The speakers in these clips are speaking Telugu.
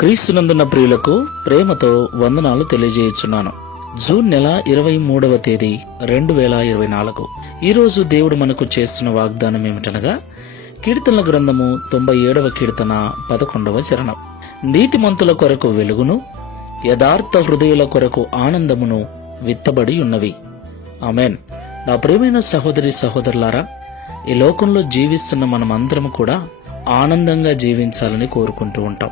క్రీస్తునందున్న ప్రియులకు ప్రేమతో వందనాలు తెలియజేయుచున్నాను. జూన్ నెల 23వ తేదీ 2024. ఈరోజు దేవుడు మనకు చేస్తున్న వాగ్దానం ఏమిటనగా, కీర్తనల గ్రంథము 97వ కీర్తన 11వ చరణం. నీతిమంతుల కొరకు వెలుగును, యథార్థ హృదయుల కొరకు ఆనందమును విత్తబడి ఉన్నవి. ఆమెన్. నా ప్రియమైన సహోదరి సహోదరులారా, ఈ లోకంలో జీవిస్తున్న మనమందరము కూడా ఆనందంగా జీవించాలని కోరుకుంటూ ఉంటాం.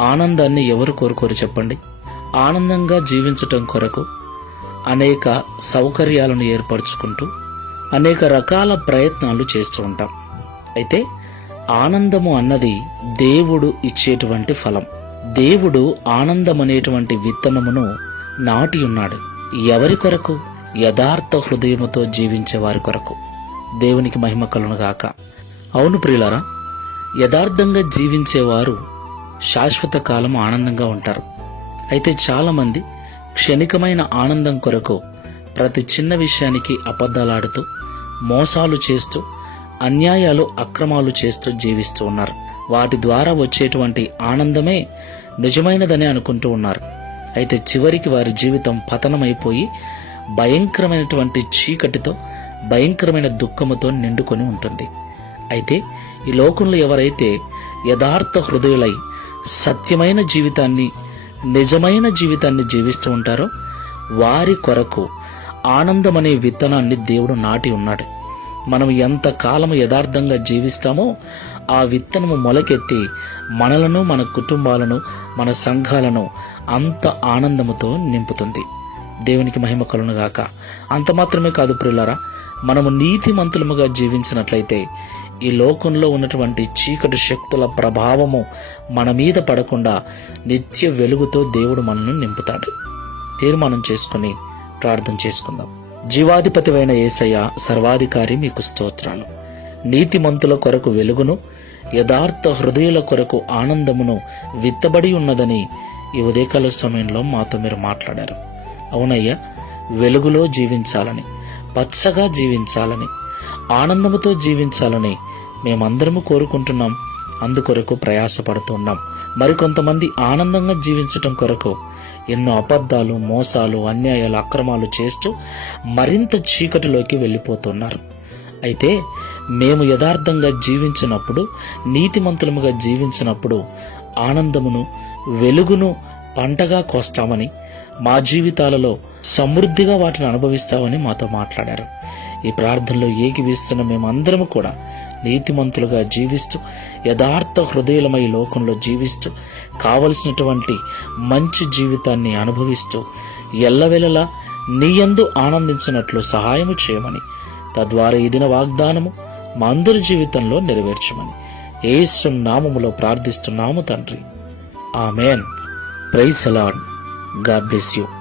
ఆనందాన్ని ఎవరు కోరుకోరు చెప్పండి? ఆనందంగా జీవించటం కొరకు అనేక సౌకర్యాలను ఏర్పరచుకుంటూ అనేక రకాల ప్రయత్నాలు చేస్తూ ఉంటాం. అయితే ఆనందము అన్నది దేవుడు ఇచ్చేటువంటి ఫలం. దేవుడు ఆనందం అనేటువంటి విత్తనమును నాటి ఉన్నాడు. ఎవరి కొరకు? యథార్థ హృదయముతో జీవించే వారి కొరకు. దేవునికి మహిమ కలుగునుగాక. అవును ప్రియులారా, యథార్థంగా జీవించేవారు శాశ్వత కాలం ఆనందంగా ఉంటారు. అయితే చాలా మంది క్షణికమైన ఆనందం కొరకు ప్రతి చిన్న విషయానికి అబద్ధాలాడుతూ, మోసాలు చేస్తూ, అన్యాయాలు అక్రమాలు చేస్తూ జీవిస్తూ ఉన్నారు. వాటి ద్వారా వచ్చేటువంటి ఆనందమే నిజమైనదని అనుకుంటూ ఉన్నారు. అయితే చివరికి వారి జీవితం పతనమైపోయి భయంకరమైనటువంటి చీకటితో, భయంకరమైన దుఃఖముతో నిండుకొని ఉంటుంది. అయితే ఈ లోకంలో ఎవరైతే యథార్థ హృదయులై సత్యమైన జీవితాన్ని, నిజమైన జీవితాన్ని జీవిస్తూ ఉంటారో వారి కొరకు ఆనందం అనే విత్తనాన్ని దేవుడు నాటి ఉన్నాడు. మనం ఎంత కాలము యథార్థంగా జీవిస్తామో ఆ విత్తనము మొలకెత్తి మనలను, మన కుటుంబాలను, మన సంఘాలను అంత ఆనందముతో నింపుతుంది. దేవునికి మహిమ కలుగునుగాక. అంత మాత్రమే కాదు ప్రియులారా, మనము నీతిమంతులముగా జీవించినట్లయితే ఈ లోకంలో ఉన్నటువంటి చీకటి శక్తుల ప్రభావము మన మీద పడకుండా నిత్య వెలుగుతో దేవుడు మనల్ని నింపుతాడు. తీర్మానం చేసుకుని ప్రార్థన చేసుకుందాం. జీవాధిపతివైన యేసయ్య, సర్వాధికారి, మీకు స్తోత్రాలు. నీతిమంతుల కొరకు వెలుగును, యథార్థ హృదయుల కొరకు ఆనందమును విత్తబడి ఉన్నదని ఈ ఉదయకాల సమయంలో మాతో మీరు మాట్లాడారు. అవునయ్యా, వెలుగులో జీవించాలని, పచ్చగా జీవించాలని, ఆనందముతో జీవించాలని మేమందరము కోరుకుంటున్నాం. అందుకొరకు ప్రయాసపడుతున్నాం. మరికొంతమంది ఆనందంగా జీవించటం కొరకు ఎన్నో అబద్ధాలు, మోసాలు, అన్యాయాలు, అక్రమాలు చేస్తూ మరింత చీకటిలోకి వెళ్ళిపోతున్నారు. అయితే మేము యథార్థంగా జీవించినప్పుడు, నీతిమంతులముగా జీవించినప్పుడు ఆనందమును, వెలుగును పంటగా కోస్తామని, మా జీవితాలలో సమృద్ధిగా వాటిని అనుభవిస్తామని మాతో మాట్లాడారు. ఈ ప్రార్థనలో ఏకీవిస్తున్న మేమందరము కూడా నీతిమంతులుగా జీవిస్తూ, యథార్థ హృదయులమై లోకంలో జీవిస్తూ, కావలసినటువంటి మంచి జీవితాన్ని అనుభవిస్తూ ఎల్లవేళలా నీయందు ఆనందించినట్లు సహాయము చేయమని, తద్వారా ఈ దిన వాగ్దానము మా అందరి జీవితంలో నెరవేర్చమని యేసు నామములో ప్రార్థిస్తున్నాము తండ్రి. Amen. Praise the Lord. God bless you.